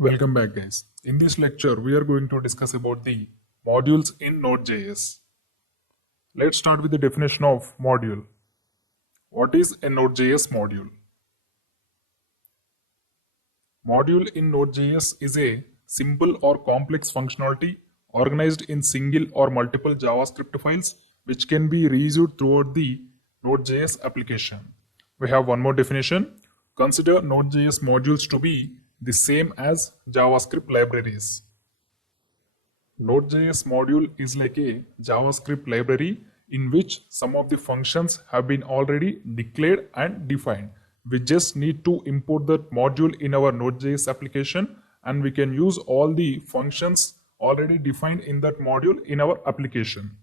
Welcome back, guys. In this lecture, we are going to discuss about the modules in Node.js. Let's start with the definition of module. What is a Node.js module? Module in Node.js is a simple or complex functionality organized in single or multiple JavaScript files which can be reused throughout the Node.js application. We have one more definition. Consider Node.js modules to be the same as JavaScript libraries. Node.js module is like a JavaScript library in which some of the functions have been already declared and defined. We just need to import that module in our Node.js application and we can use all the functions already defined in that module in our application.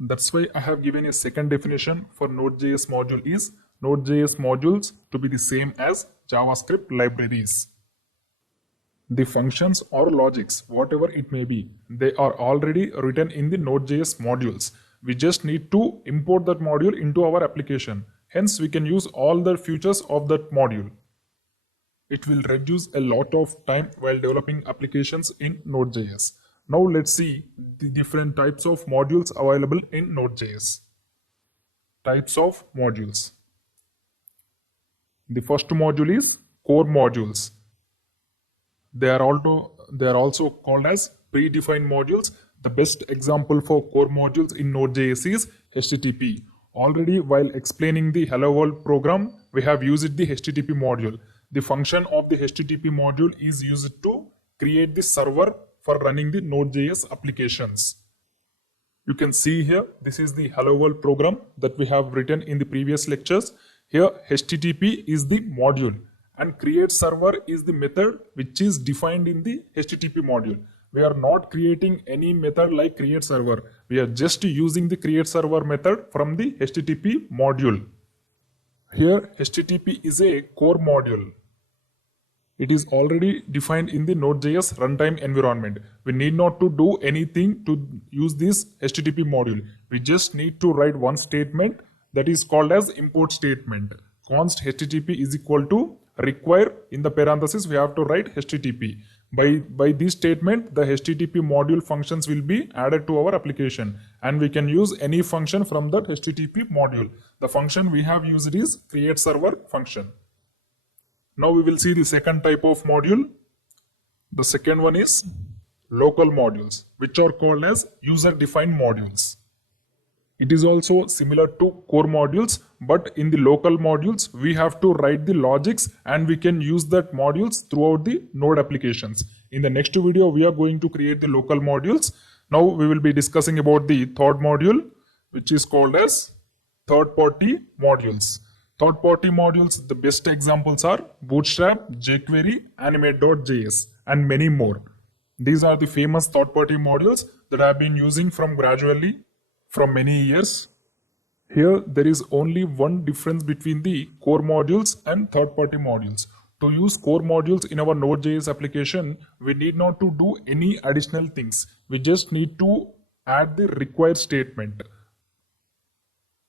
That's why I have given a second definition for Node.js module is Node.js modules to be the same as JavaScript libraries. The functions or logics, whatever it may be, they are already written in the Node.js modules. We just need to import that module into our application. Hence, we can use all the features of that module. It will reduce a lot of time while developing applications in Node.js. Now let's see the different types of modules available in Node.js. Types of modules. The first module is core modules. They are also called as predefined modules. The best example for core modules in Node.js is HTTP. Already while explaining the Hello World program, we have used the HTTP module. The function of the HTTP module is used to create the server for running the Node.js applications. You can see here, this is the Hello World program that we have written in the previous lectures. Here, HTTP is the module and create server is the method which is defined in the HTTP module. We are not creating any method like create server. We are just using the create server method from the HTTP module. Here, HTTP is a core module. It is already defined in the Node.js runtime environment. We need not to do anything to use this HTTP module. We just need to write one statement that is called as import statement. Const HTTP is equal to require, in the parenthesis we have to write HTTP. By this statement, the HTTP module functions will be added to our application and we can use any function from that HTTP module. The function we have used is create server function. Now we will see the second type of module. The second one is local modules, which are called as user-defined modules. It is also similar to core modules, but in the local modules, we have to write the logics and we can use that modules throughout the Node applications. In the next video, we are going to create the local modules. Now we will be discussing about the third module, which is called as third-party modules. Third-party modules, the best examples are Bootstrap, JQuery, Animate.js, and many more. These are the famous third-party modules that I have been using from many years. Here, there is only one difference between the core modules and third-party modules. To use core modules in our Node.js application, we need not to do any additional things. We just need to add the required statement.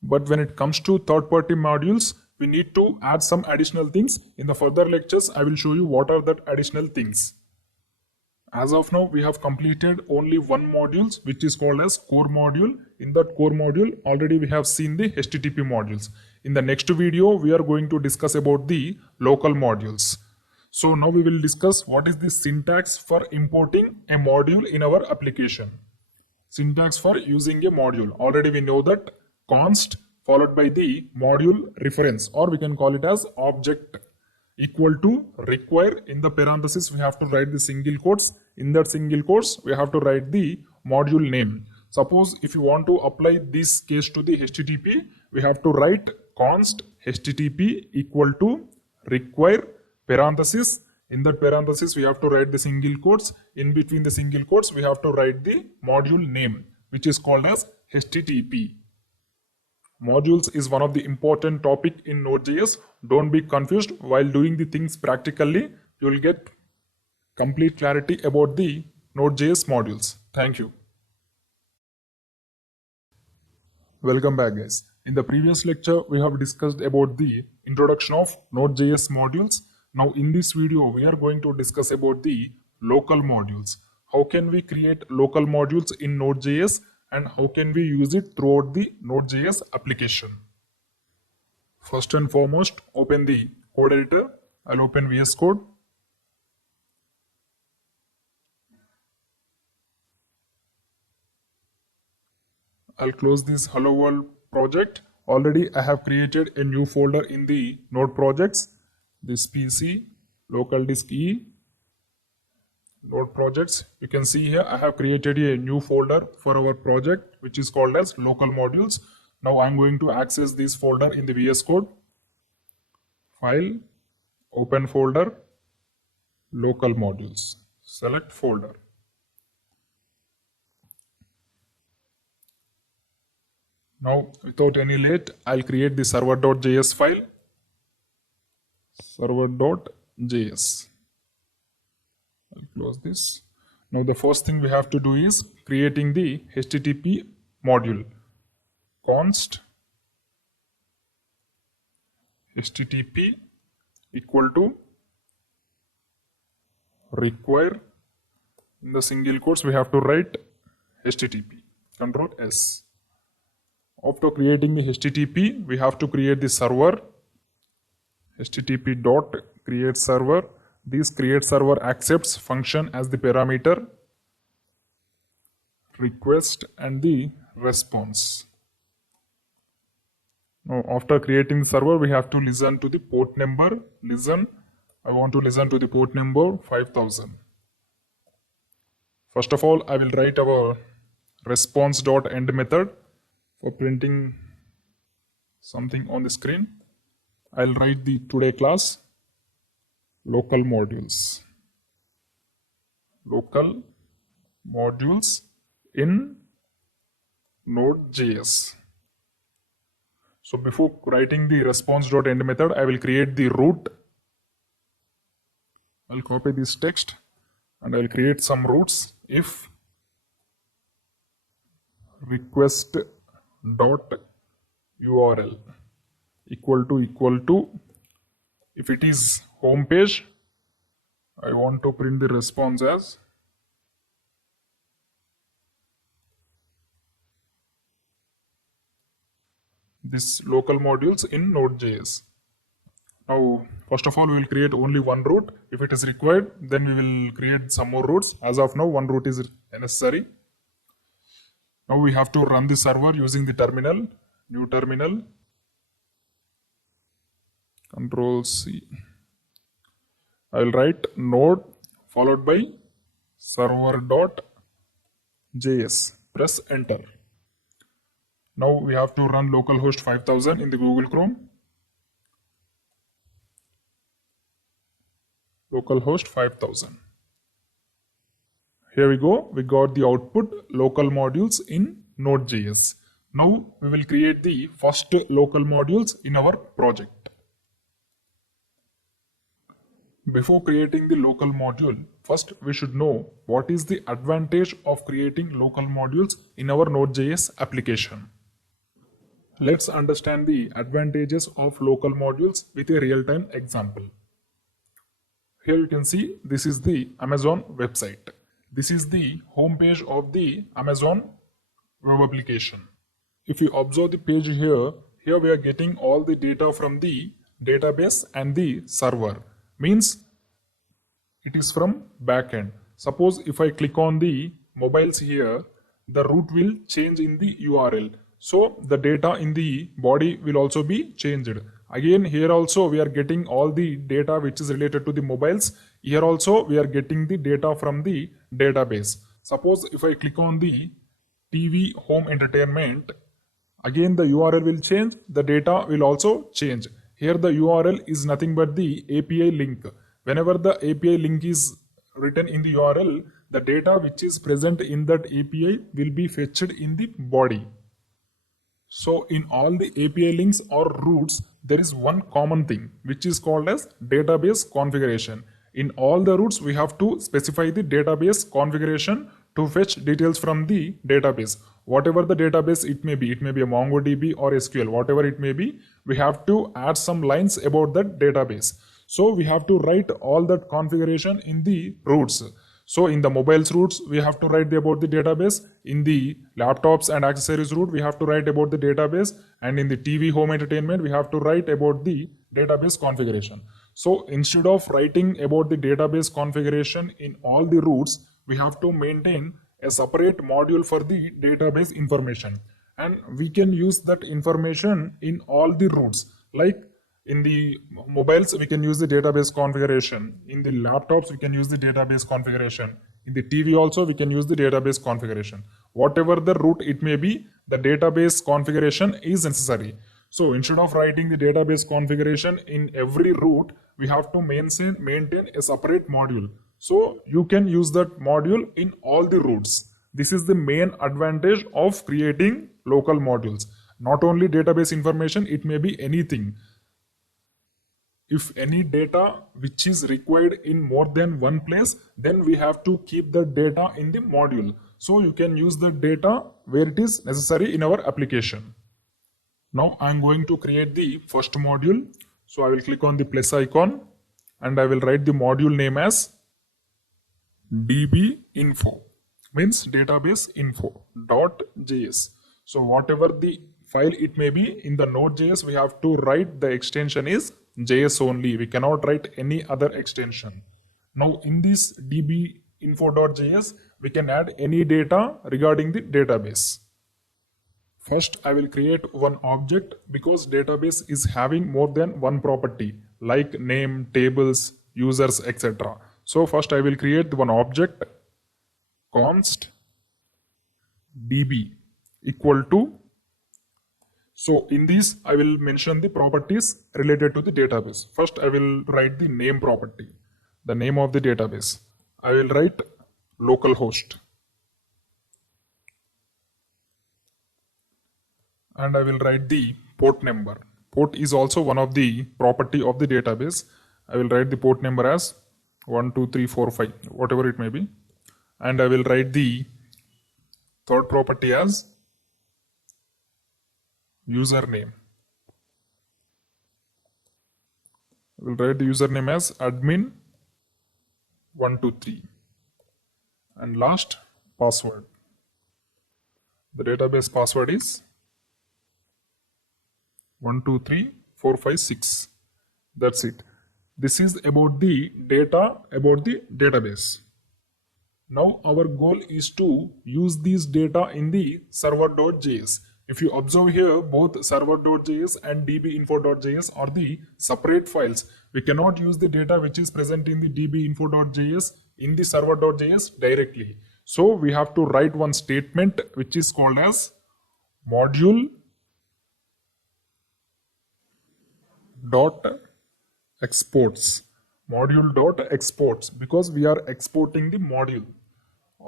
But when it comes to third-party modules, we need to add some additional things. In the further lectures, I will show you what are that additional things. As of now, we have completed only one module, which is called as core module. In that core module, already we have seen the HTTP modules. In the next video, we are going to discuss about the local modules. So now we will discuss what is the syntax for importing a module in our application. Syntax for using a module. Already we know that const followed by the module reference, or we can call it as object, equal to require. In the parenthesis we have to write the single quotes. In that single quotes we have to write the module name. Suppose if you want to apply this case to the HTTP, we have to write const HTTP equal to require parenthesis. In that parenthesis we have to write the single quotes. In between the single quotes we have to write the module name, which is called as HTTP. Modules is one of the important topic in Node.js. Don't be confused while doing the things practically. You will get complete clarity about the Node.js modules. Thank you. Welcome back, guys. In the previous lecture, we have discussed about the introduction of Node.js modules. Now in this video, we are going to discuss about the local modules. How can we create local modules in Node.js and how can we use it throughout the Node.js application. First and foremost, open the code editor. I'll open VS Code. I'll close this Hello World project. Already I have created a new folder in the Node projects. This PC, local disk E, Node projects. You can see here I have created a new folder for our project which is called as local modules. Now I'm going to access this folder in the VS Code. File, open folder, local modules. Select folder. Now, without any late, I'll create the server.js file. Server.js. I'll close this. Now, the first thing we have to do is creating the HTTP module. Const HTTP equal to require. In the single quotes, we have to write HTTP. Control S. After creating the HTTP, we have to create the server. HTTP dot create server. This create server accepts function as the parameter, request and the response. Now, after creating the server, we have to listen to the port number. Listen. I want to listen to the port number 5000. First of all, I will write our response.end method. For printing something on the screen, I'll write the today class local modules. Local modules in Node.js. So before writing the response.end method, I will create the root. I'll copy this text and I'll create some roots. If request dot URL equal to if it is home page, I want to print the response as this local modules in Node.js. Now, first of all, we will create only one root. If it is required, then we will create some more roots. As of now, one root is necessary. Now we have to run the server using the terminal, new terminal, Control C. I will write node followed by server.js. Press enter. Now we have to run localhost 5000 in the Google Chrome. Localhost 5000. Here we go, we got the output local modules in Node.js. Now we will create the first local modules in our project. Before creating the local module, first we should know what is the advantage of creating local modules in our Node.js application. Let's understand the advantages of local modules with a real-time example. Here you can see this is the Amazon website. This is the home page of the Amazon web application. If you observe the page here we are getting all the data from the database and the server. Means it is from backend. Suppose if I click on the mobiles here, the root will change in the URL. So the data in the body will also be changed. Again, here also we are getting all the data which is related to the mobiles. Here also we are getting the data from the database. Suppose if I click on the TV home entertainment, again the URL will change, the data will also change. Here the URL is nothing but the API link. Whenever the API link is written in the URL, the data which is present in that API will be fetched in the body. So in all the API links or roots, there is one common thing which is called as database configuration. In all the roots, we have to specify the database configuration to fetch details from the database. Whatever the database it may be a MongoDB or SQL, whatever it may be, we have to add some lines about that database. So we have to write all that configuration in the roots. So in the mobiles roots, we have to write about the database. In the laptops and accessories root, we have to write about the database. And in the TV home entertainment, we have to write about the database configuration. So instead of writing about the database configuration in all the roots, we have to maintain a separate module for the database information. And we can use that information in all the roots. Like in the mobiles, we can use the database configuration. In the laptops, we can use the database configuration. In the TV also, we can use the database configuration. Whatever the root it may be, the database configuration is necessary. So instead of writing the database configuration in every root, we have to maintain a separate module. So you can use that module in all the roots. This is the main advantage of creating local modules. Not only database information, it may be anything. If any data which is required in more than one place, then we have to keep the data in the module. So you can use the data where it is necessary in our application. Now I am going to create the first module. So I will click on the plus icon and I will write the module name as dbinfo, means database info.js. So whatever the file it may be in the Node.js, we have to write the extension is JS only. We cannot write any other extension. Now in this dbinfo.js, we can add any data regarding the database. First, I will create one object because database is having more than one property like name, tables, users, etc. So first I will create one object const db equal to. So in this, I will mention the properties related to the database. First, I will write the name property, the name of the database. I will write localhost. And I will write the port number. Port is also one of the property of the database. I will write the port number as 1, 2, 3, 4, 5, whatever it may be. And I will write the third property as username. I will write the username as admin123. And last, password. The database password is 1, 2, 3, 4, 5, 6. That's it. This is about the data about the database. Now our goal is to use these data in the server.js. If you observe here, both server.js and dbinfo.js are the separate files. We cannot use the data which is present in the dbinfo.js in the server.js directly. So we have to write one statement which is called as module dot exports, module dot exports, because we are exporting the module.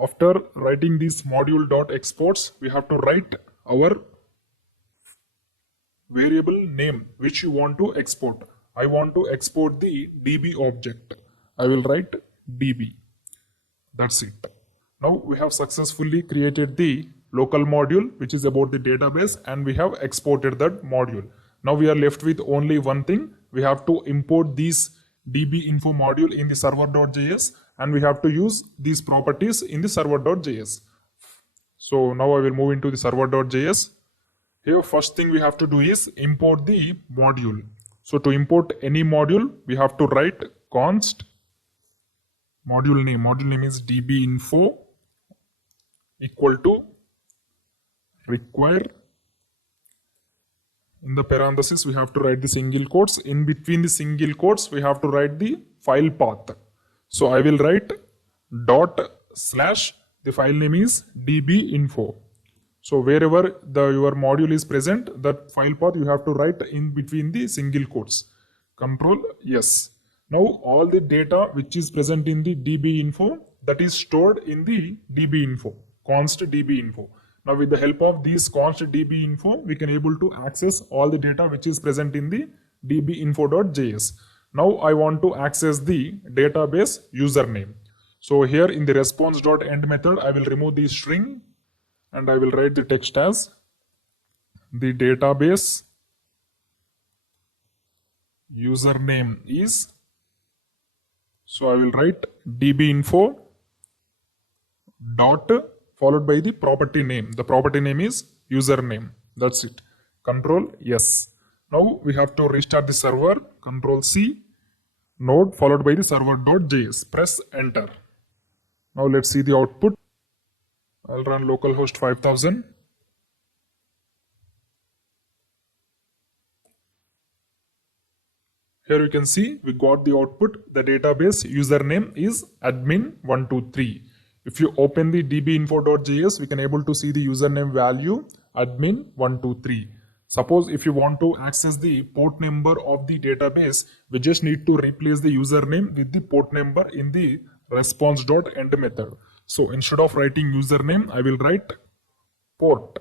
After writing this module dot exports, we have to write our variable name which you want to export. I want to export the db object. I will write db. That's it. Now we have successfully created the local module which is about the database, and we have exported that module. Now we are left with only one thing. We have to import this dbinfo module in the server.js, and we have to use these properties in the server.js. So now I will move into the server.js. Here first thing we have to do is import the module. So to import any module, we have to write const module name. Module name is dbinfo equal to require. In the parenthesis, we have to write the single quotes. In between the single quotes, we have to write the file path. So I will write dot slash, the file name is dbinfo. So wherever your module is present, that file path you have to write in between the single quotes. Control yes. Now all the data which is present in the dbinfo, that is stored in the dbinfo, const dbinfo. Now with the help of these const dbinfo, we can able to access all the data which is present in the dbinfo.js. Now I want to access the database username. So here in the response.end method, I will remove the string and I will write the text as the database username is So I will write dbinfo dot followed by the property name. The property name is username. That's it. Control yes. Now we have to restart the server. Control C. Node followed by the server.js. Press enter. Now let's see the output. I'll run localhost 5000. Here you can see we got the output. The database username is admin123. If you open the dbinfo.js, we can able to see the username value admin123. Suppose if you want to access the port number of the database, we just need to replace the username with the port number in the response.end method. So instead of writing username, I will write port.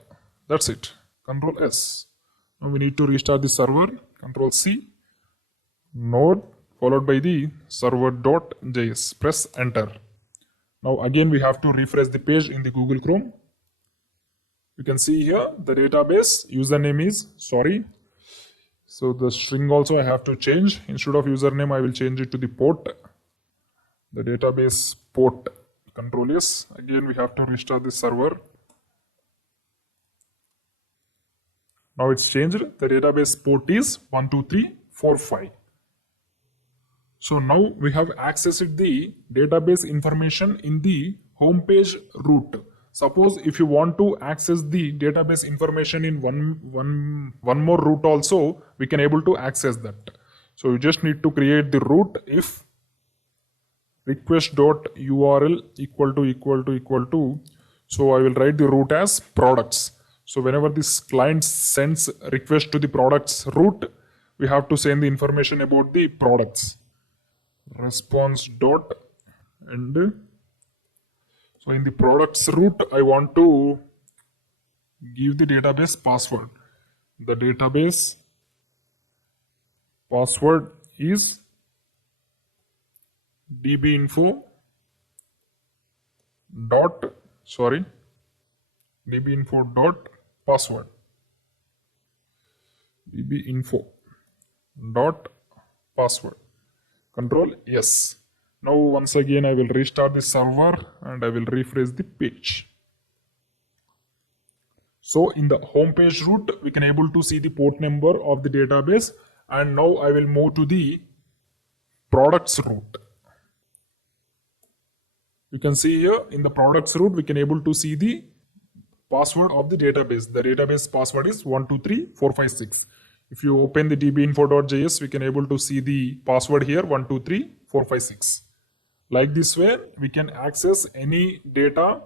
That's it. Control S. Now we need to restart the server. Control C. Node followed by the server.js. Press enter. Now again we have to refresh the page in the Google Chrome. You can see here the database username is So the string also I have to change. Instead of username I will change it to the port. The database port. Control S. Again we have to restart the server. Now it's changed. The database port is 12345. So now we have accessed the database information in the home page root. Suppose if you want to access the database information in one more root also, we can able to access that. So you just need to create the root if request.url equal to. So I will write the root as products. So whenever this client sends request to the products root, we have to send the information about the products. Response.end. So in the products root, I want to give the database password. The database password is dbinfo dot password. dbinfo dot password. Control yes. Now once again I will restart the server and I will refresh the page. So in the home page root we can able to see the port number of the database, and now I will move to the products root. You can see here in the products root we can able to see the password of the database. The database password is 123456. If you open the dbinfo.js, we can able to see the password here 123456. Like this way, we can access any data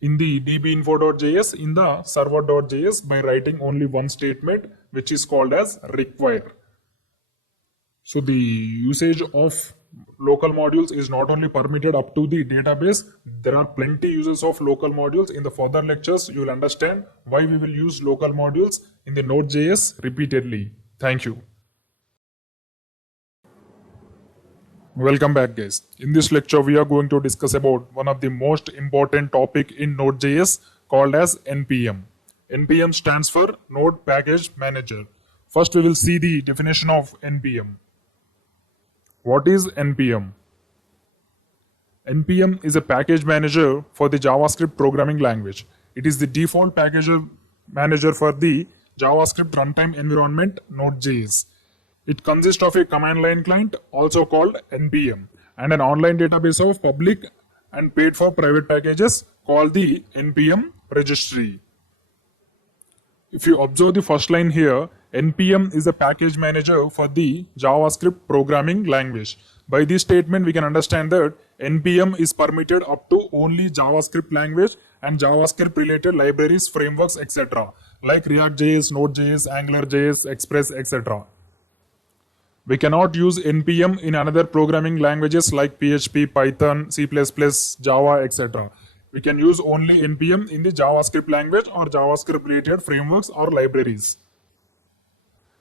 in the dbinfo.js in the server.js by writing only one statement, which is called as require. So the usage of local modules is not only permitted up to the database, there are plenty uses of local modules. In the further lectures, you will understand why we will use local modules in the Node.js repeatedly. Thank you. Welcome back guys. In this lecture, we are going to discuss about one of the most important topic in Node.js called as NPM. NPM stands for Node Package Manager. First, we will see the definition of NPM. What is NPM? NPM is a package manager for the JavaScript programming language. It is the default package manager for the JavaScript runtime environment Node.js. It consists of a command line client, also called NPM, and an online database of public and paid for private packages called the Npm Registry. If you observe the first line here, NPM is a package manager for the JavaScript programming language. By this statement, we can understand that NPM is permitted up to only JavaScript language and JavaScript related libraries, frameworks, etc. like ReactJs, NodeJS, AngularJS, Express, etc. We cannot use NPM in another programming languages like PHP, Python, C++, Java, etc. We can use only NPM in the JavaScript language or JavaScript related frameworks or libraries.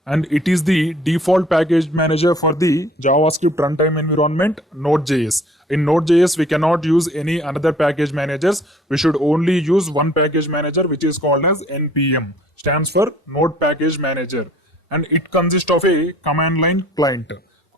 And it is the default package manager for the JavaScript runtime environment Node.js. In Node.js, we cannot use any another package managers. We should only use one package manager, which is called as NPM. Stands for Node Package Manager. And it consists of a command line client.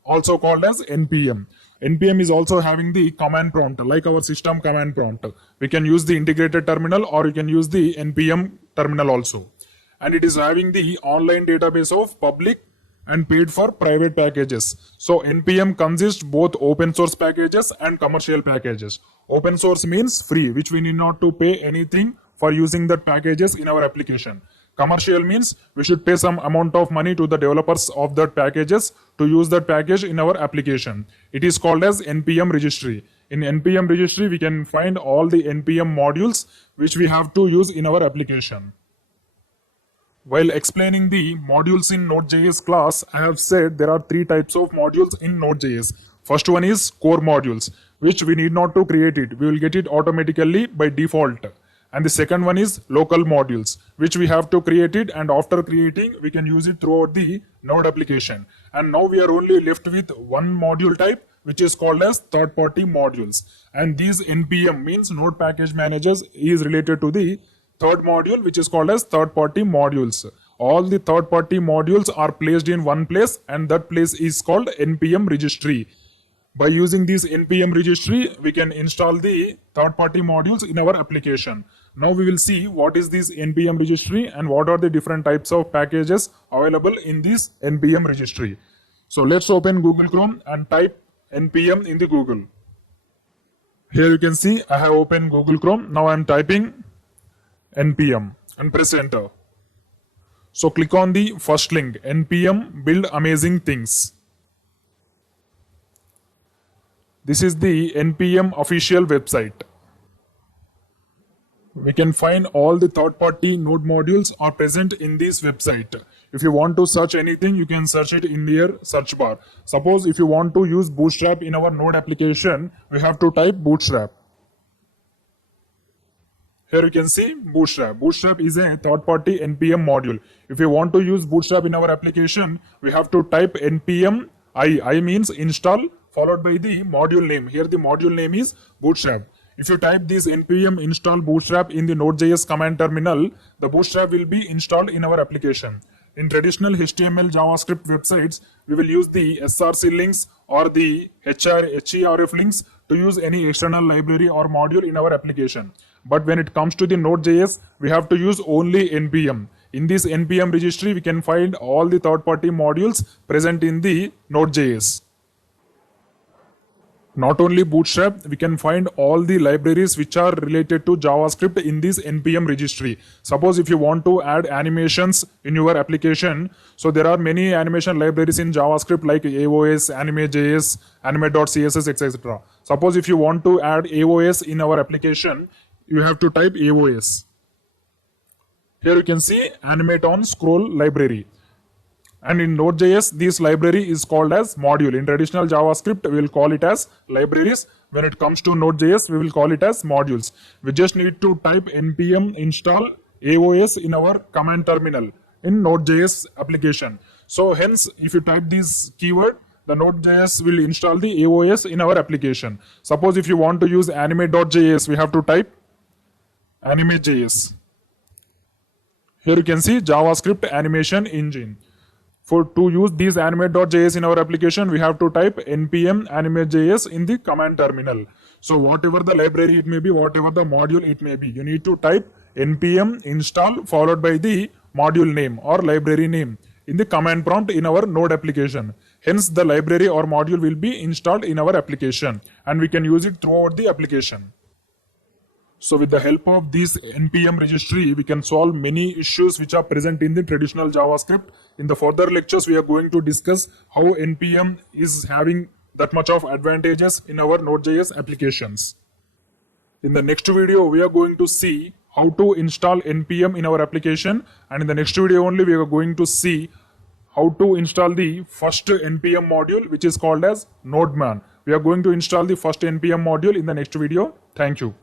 also called as npm. Npm is also having the command prompt, like our system command prompt. We can use the integrated terminal or you can use the npm terminal also. And it is having the online database of public and paid for private packages. So npm consists both open source packages and commercial packages. Open source means free, which we need not to pay anything for using that packages in our application. Commercial means we should pay some amount of money to the developers of that packages to use that package in our application. It is called as npm registry. In npm registry, we can find all the npm modules which we have to use in our application. While explaining the modules in Node.js class, I have said there are three types of modules in Node.js. First one is core modules, which we need not to create it. We will get it automatically by default. And the second one is local modules, which we have to create it, and after creating, we can use it throughout the Node application. And now we are only left with one module type, which is called as third-party modules. And these NPM means Node Package Managers is related to the third module, which is called as third-party modules. All the third-party modules are placed in one place, and that place is called npm registry. By using this npm registry, we can install the third-party modules in our application. Now we will see what is this npm registry and what are the different types of packages available in this npm registry. So let's open Google Chrome and type npm in the Google. Here you can see I have opened Google Chrome. Now I am typing npm and press enter. So click on the first link, npm build amazing things. This is the npm official website. We can find all the third-party node modules are present in this website. If you want to search anything, you can search it in their search bar. Suppose if you want to use Bootstrap in our node application, we have to type Bootstrap. Here you can see Bootstrap. Bootstrap is a third-party npm module. If you want to use Bootstrap in our application, we have to type npm I. I means install followed by the module name. Here the module name is Bootstrap. If you type this npm install bootstrap in the Node.js command terminal, the Bootstrap will be installed in our application. In traditional HTML JavaScript websites, we will use the src links or the href links to use any external library or module in our application. But when it comes to the Node.js, we have to use only npm. In this npm registry, we can find all the third-party modules present in the Node.js. Not only Bootstrap, we can find all the libraries which are related to JavaScript in this npm registry. Suppose if you want to add animations in your application, so there are many animation libraries in JavaScript like AOS, Anime.js, Anime.css, etc. Suppose if you want to add AOS in our application, you have to type AOS. Here you can see animate on scroll library. And in Node.js, this library is called as module. In traditional JavaScript, we will call it as libraries. When it comes to Node.js, we will call it as modules. We just need to type npm install AOS in our command terminal in Node.js application. So hence, if you type this keyword, the Node.js will install the AOS in our application. Suppose if you want to use anime.js, we have to type anime.js. Here you can see JavaScript animation engine. To use this anime.js in our application, we have to type npm anime.js in the command terminal. So whatever the library it may be, whatever the module it may be, you need to type npm install followed by the module name or library name in the command prompt in our node application. Hence the library or module will be installed in our application and we can use it throughout the application. So with the help of this npm registry, we can solve many issues which are present in the traditional JavaScript. In the further lectures, we are going to discuss how npm is having that much of advantages in our Node.js applications. In the next video, we are going to see how to install npm in our application, and in the next video only we are going to see how to install the first npm module, which is called as Nodemon. We are going to install the first npm module in the next video. Thank you.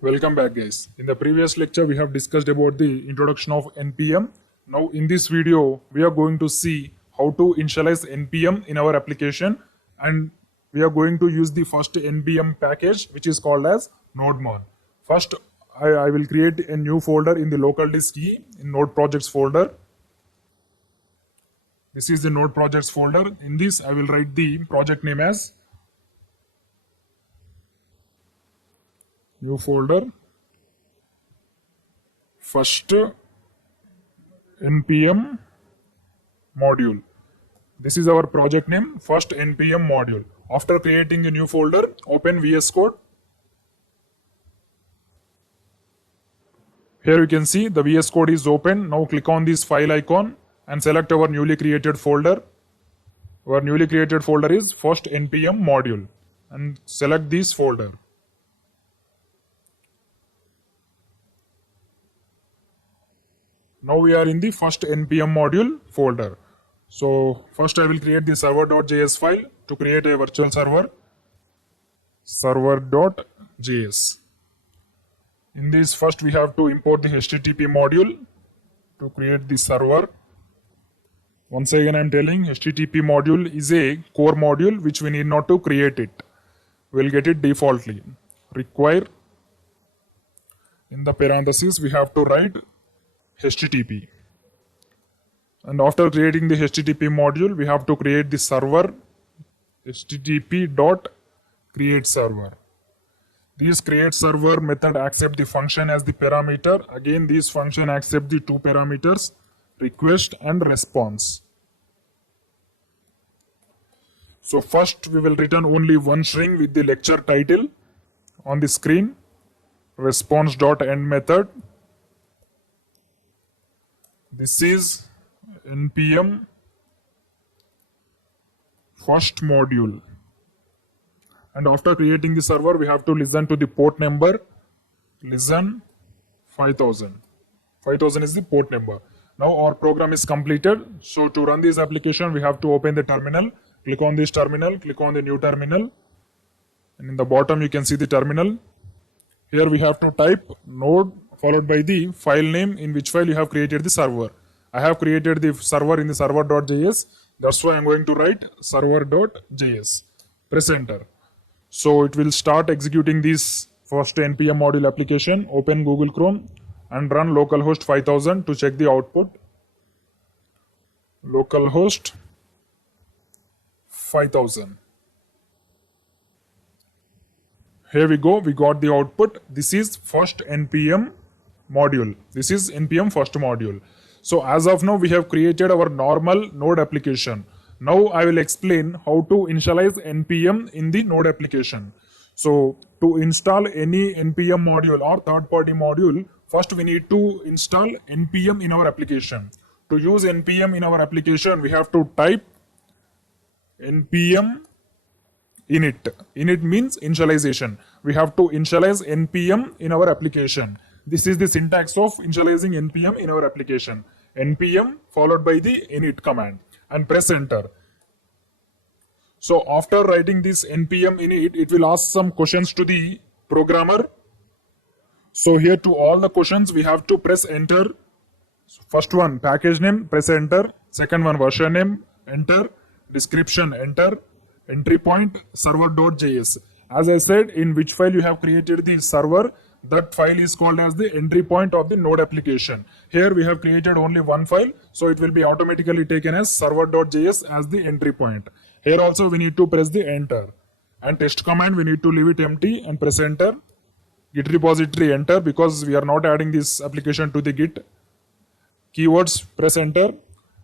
Welcome back, guys. In the previous lecture, we have discussed about the introduction of npm. Now in this video, we are going to see how to initialize npm in our application, and we are going to use the first npm package, which is called as Nodemon. First, I will create a new folder in the local disk key in node projects folder. This is the node projects folder. In this, I will write the project name as new folder first npm module. This is our project name, first npm module. After creating a new folder, open VS Code. Here you can see the VS Code is open. Now click on this file icon and select our newly created folder. Our newly created folder is first npm module, and select this folder. Now we are in the first npm module folder. So first I will create the server.js file to create a virtual server, server.js. In this, first we have to import the HTTP module to create the server. Once again I am telling, HTTP module is a core module which we need not to create it. We will get it defaultly. Require, in the parentheses we have to write HTTP. And after creating the HTTP module, we have to create the server, http.createServer. This create server method accept the function as the parameter. Again, this function accept the two parameters, request and response. So first we will return only one string with the lecture title on the screen, response.end method. This is npm first module. And after creating the server, we have to listen to the port number. Listen 5000. 5000 is the port number. Now our program is completed. So to run this application, we have to open the terminal. Click on this terminal, click on the new terminal. And in the bottom, you can see the terminal. Here we have to type node followed by the file name in which file you have created the server. I have created the server in the server.js. That's why I'm going to write server.js. Press enter. So it will start executing this first npm module application. Open Google Chrome and run localhost 5000 to check the output. Localhost 5000. Here we go. We got the output. This is first npm module. This is npm first module. So as of now, we have created our normal node application. Now I will explain how to initialize npm in the node application. So to install any npm module or third-party module, first we need to install npm in our application. To use npm in our application, we have to type npm init. Init means initialization. We have to initialize npm in our application. This is the syntax of initializing npm in our application. npm followed by the init command and press enter. So after writing this npm init, it will ask some questions to the programmer. So here to all the questions, we have to press enter. First one, package name, press enter. Second one, version name, enter. Description, enter. Entry point, server.js. As I said, in which file you have created the server, that file is called as the entry point of the node application. Here we have created only one file, so it will be automatically taken as server.js as the entry point. Here also we need to press the enter. And test command, we need to leave it empty and press enter. Git repository, enter, because we are not adding this application to the Git. Keywords, press enter.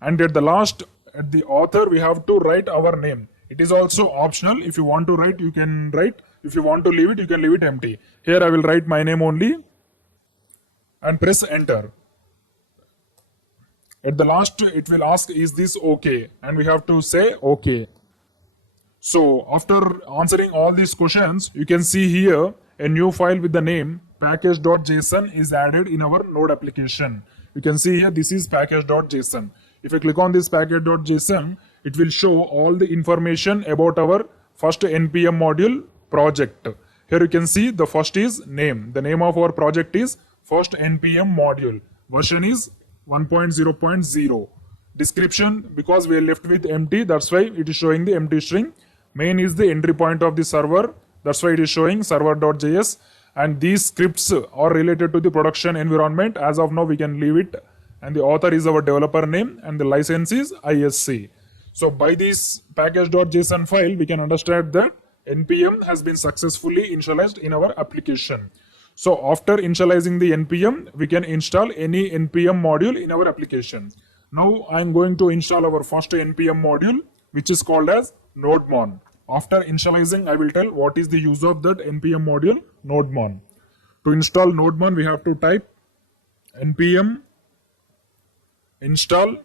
And at the last, at the author, we have to write our name. It is also optional. If you want to write, you can write. If you want to leave it, you can leave it empty. Here I will write my name only and press enter. At the last, it will ask, is this okay? And we have to say okay. So after answering all these questions, you can see here a new file with the name package.json is added in our node application. You can see here this is package.json. If you click on this package.json, it will show all the information about our first npm module project. Here you can see the first is name. The name of our project is first npm module. Version is 1.0.0. Description, because we are left with empty, that's why it is showing the empty string. Main is the entry point of the server. That's why it is showing server.js. And these scripts are related to the production environment. As of now, we can leave it and the author is our developer name, and the license is ISC. So by this package.json file, we can understand that npm has been successfully initialized in our application. So after initializing the npm, we can install any npm module in our application. Now I am going to install our first npm module, which is called as Nodemon. After initializing, I will tell what is the use of that npm module, Nodemon. To install Nodemon, we have to type npm install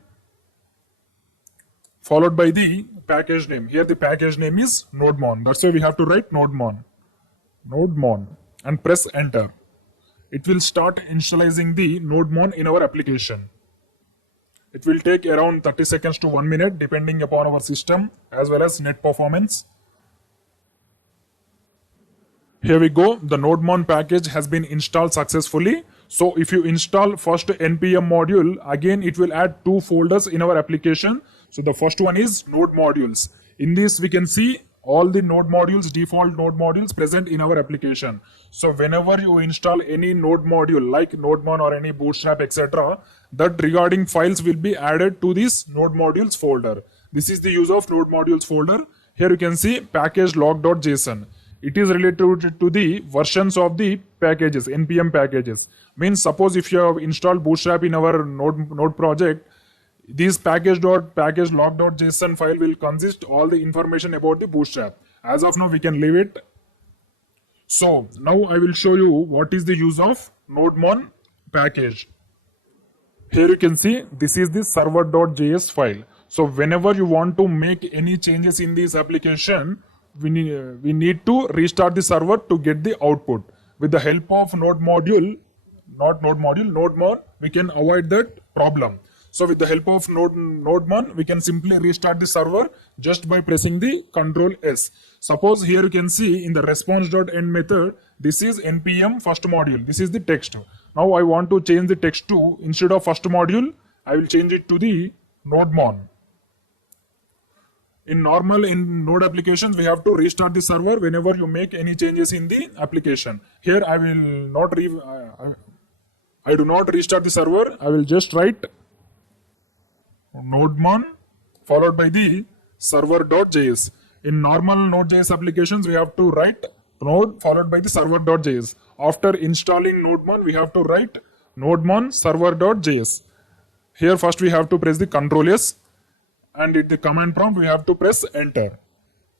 followed by the package name. Here the package name is Nodemon. That's why we have to write Nodemon. Nodemon and press enter. It will start initializing the Nodemon in our application. It will take around 30 seconds to 1 minute depending upon our system as well as net performance. Here we go. The Nodemon package has been installed successfully. So if you install first npm module, again it will add 2 folders in our application. So the first one is node modules. In this we can see all the node modules, default node modules present in our application. So whenever you install any node module like Nodemon or any Bootstrap etc., that regarding files will be added to this node modules folder. This is the use of node modules folder. Here you can see package log.json. It is related to the versions of the packages, npm packages. Means suppose if you have installed Bootstrap in our node project, this package.log.json file will consist all the information about the Bootstrap. As of now, we can leave it. So now I will show you what is the use of Nodemon package. Here you can see this is the server.js file. So whenever you want to make any changes in this application, we need to restart the server to get the output. With the help of Nodemon, we can avoid that problem. So with the help of Nodemon, we can simply restart the server just by pressing the Ctrl S. Suppose here you can see in the response.end method, this is npm first module. This is the text. Now I want to change the text to, instead of first module, I will change it to the Nodemon. In node applications, we have to restart the server whenever you make any changes in the application. Here I will not I do not restart the server. I will just write Nodemon followed by the server.js. In normal Node.js applications, we have to write node followed by the server.js. After installing Nodemon, we have to write Nodemon server.js. Here first we have to press the Ctrl S, and in the command prompt we have to press enter.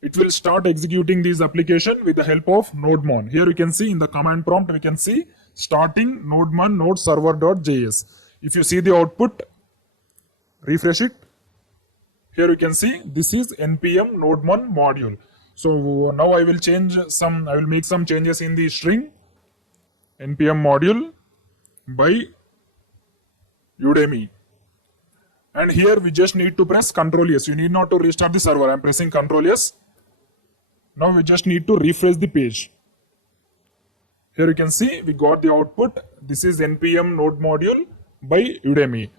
It will start executing this application with the help of Nodemon. Here you can see in the command prompt we can see starting Nodemon node server.js. If you see the output, refresh it. Here you can see this is npm Nodemon module. So now I will make some changes in the string npm module by Udemy. And here we just need to press Ctrl S. You need not to restart the server. I am pressing Ctrl S. Now we just need to refresh the page. Here you can see we got the output. This is npm node module by Udemy.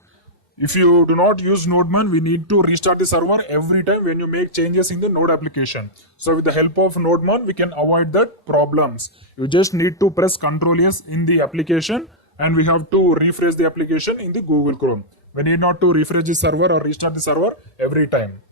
If you do not use Nodemon, we need to restart the server every time when you make changes in the node application. So with the help of Nodemon, we can avoid that problems. You just need to press Ctrl S in the application, and we have to refresh the application in the Google Chrome. We need not to refresh the server or restart the server every time.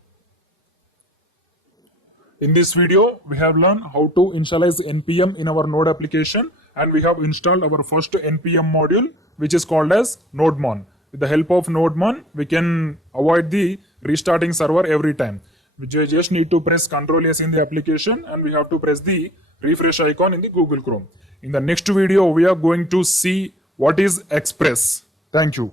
In this video, we have learned how to initialize npm in our node application, and we have installed our first npm module, which is called as Nodemon. With the help of Nodemon, we can avoid the restarting server every time. We just need to press Ctrl S in the application, and we have to press the refresh icon in the Google Chrome. In the next video, we are going to see what is Express. Thank you.